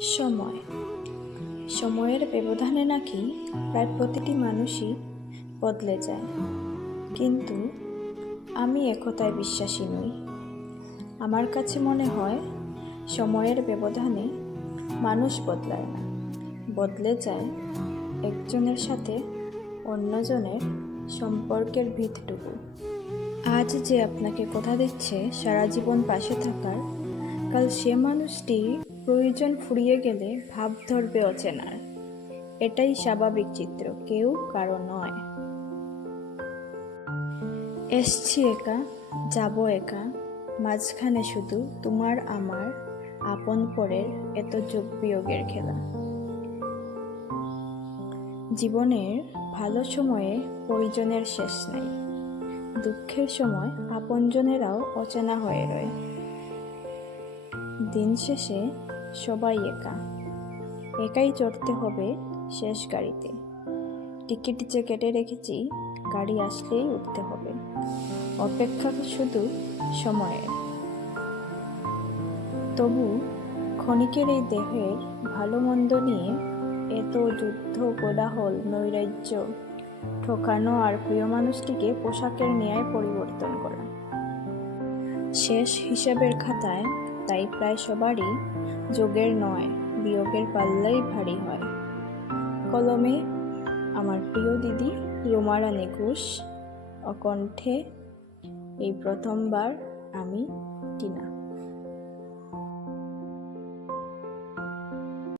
সময়। সময়ের ব্যবধানে নাকি প্রায় প্রতিটি মানুষই বদলে যায়। কিন্তু আমি একথায় বিশ্বাসী নই। আমার কাছে মনে হয়, সময়ের ব্যবধানে মানুষ বদলায় না। বদলে যায় একজনের সাথে অন্যজনের সম্পর্কের ভিতটুকু। আজ যে আপনাকে কথা দিচ্ছে সারা জীবন পাশে থাকার, কাল সে মানুষটি প্রয়োজন ফুরিয়ে গেলে ভাব ধরবে অচেনার। এটাই স্বাভাবিক চিত্র, কেউ কারও নয়। এসছি একা, যাব একা, মাঝখানে শুধু তোমার, আমার, আপন পরের এত যোগ বিয়োগের খেলা। জীবনের ভালো সময়ে পরিজনের শেষ নাই, দুঃখের সময় আপনজনেরাও অচেনা হয়ে রয়। দিন শেষে সবাই একা। একাই চড়তে হবে শেষ গাড়িতে। টিকিট যে কেটে রেখেছি, গাড়ি আসলেই উঠতে হবে। অপেক্ষা শুধু সময়ের। তবু ক্ষণিকের এই দেহের ভালো মন্দ নিয়ে এত যুদ্ধ, কোলাহল, নৈরাজ্য ঠকানো আর প্রিয় মানুষটিকে পোশাকের ন্যায় পরিবর্তন করা। শেষ হিসাবের খাতায় তাই প্রায় সবারই যোগের নয়, বিয়োগের পাল্লাই ভারী হয়। কলমে, আমার প্রিয় দিদি রোমারানী ঘোষ অকণ্ঠে এই প্রথমবার আমি টিনা।